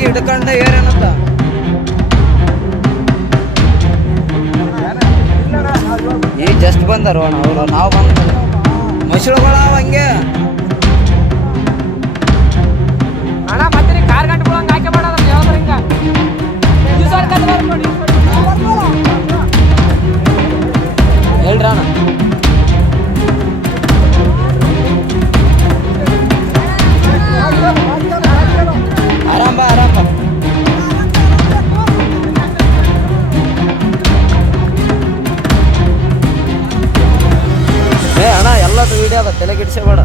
ಹೋಗಿ ಹಿಡ್ಕೊಂಡ ಏನೇನಂತ ಈಗ ಜಸ್ಟ್ ಬಂದರು ಅವರು ನಾವು ಬಂದ ಮಸಳುಗಳ ಹಂಗೆ ಅಣ್ಣ ಮತ್ತೆ ಕಾರ್ ಗಂಟೆ ಬಿಡಂಗೆ ಆಯ್ಕೆ ಮಾಡೋದು ಹೇಳಿದ್ರೆ ಹಿಂಗ ಹೇಳ್ರಿ ಅಣ್ಣ ಆರಾಮ ಆರಾಮ ಅಣ್ಣ ಎಲ್ಲದು ವಿಡಿಯೋ ಅದ ತಲೆ ಗಿಡಿಸಬೇಡ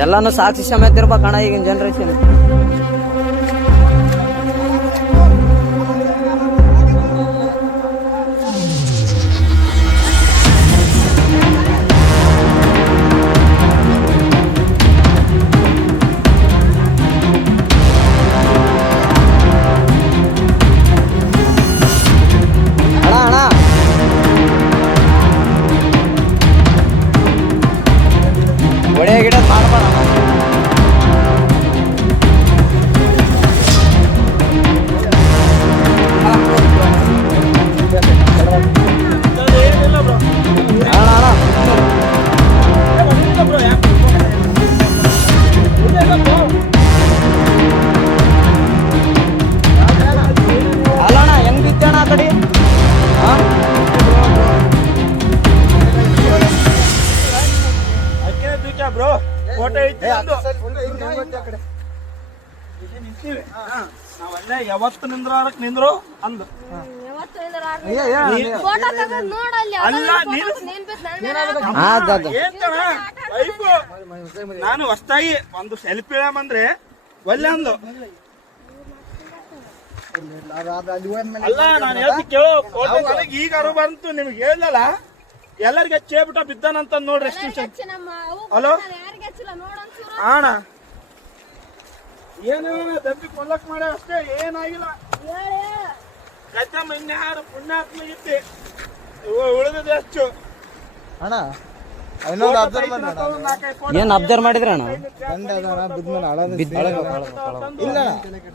ಎಲ್ಲಾನು ಸಾಕ್ಷಿ ಸಮೇತ ಇರ್ಬೇಕಣ್ಣ ಈಗಿನ ಜನ್ರೇಷನ್ ಒಳ್ಳೆಯ ಗಿಡ ಮಾಡ್ಬೇಡ ಅಲ್ಲಣ್ಣ ಹೆಂಗ್ ಬಿತ್ತಣ್ಣ ಆ ಕಡೆ ಬ್ರೋ ಫೋಟೋ ಐತಿ ನಾವಲ್ಲೇ ಯಾವತ್ತು ನಿಂದ್ರಾರಕ್ ನಿಂದ್ರು ಅಂದು ನಾನು ಹೊಸ್ತಾಗಿ ಒಂದು ಸೆಲ್ಫಿ ಇಳಂದ್ರೆ ಒಲ್ಲೆ ಅಂದು ಅಲ್ಲ ನಾನು ಹೇಳ್ತಿ ಕೇಳೋ ಫೋಟೋ ನನಗೆ ಈಗ ಅರು ಬಂತು ನಿಮ್ಗೆ ಹೇಳಲ್ಲ ಎಲ್ಲರಿಗೆ ಚೇಬಿಟ ಬಿದ್ದಾನಂತ ನೋಡ್ರಿ ಎಷ್ಟು ಹಲೋ ಅಣ್ಣ ಏನು ದಬ್ಬಿ ಕೊಲ್ಲಕ್ ಮಾಡ ಅಷ್ಟೇ ಏನಾಗಿಲ್ಲ ಕಚ್ಚಮ್ಮ ಇನ್ಯಾರು ಪುಣ್ಯಾತ್ಮ ಇದ್ದೆ ಉಳಿದ ಎಷ್ಟು ಅಣ್ಣ ಏನ್ ಅಬ್ಸರ್ವ್ ಮಾಡಿದ್ರ ಅಣ್ಣ ಇಲ್ಲ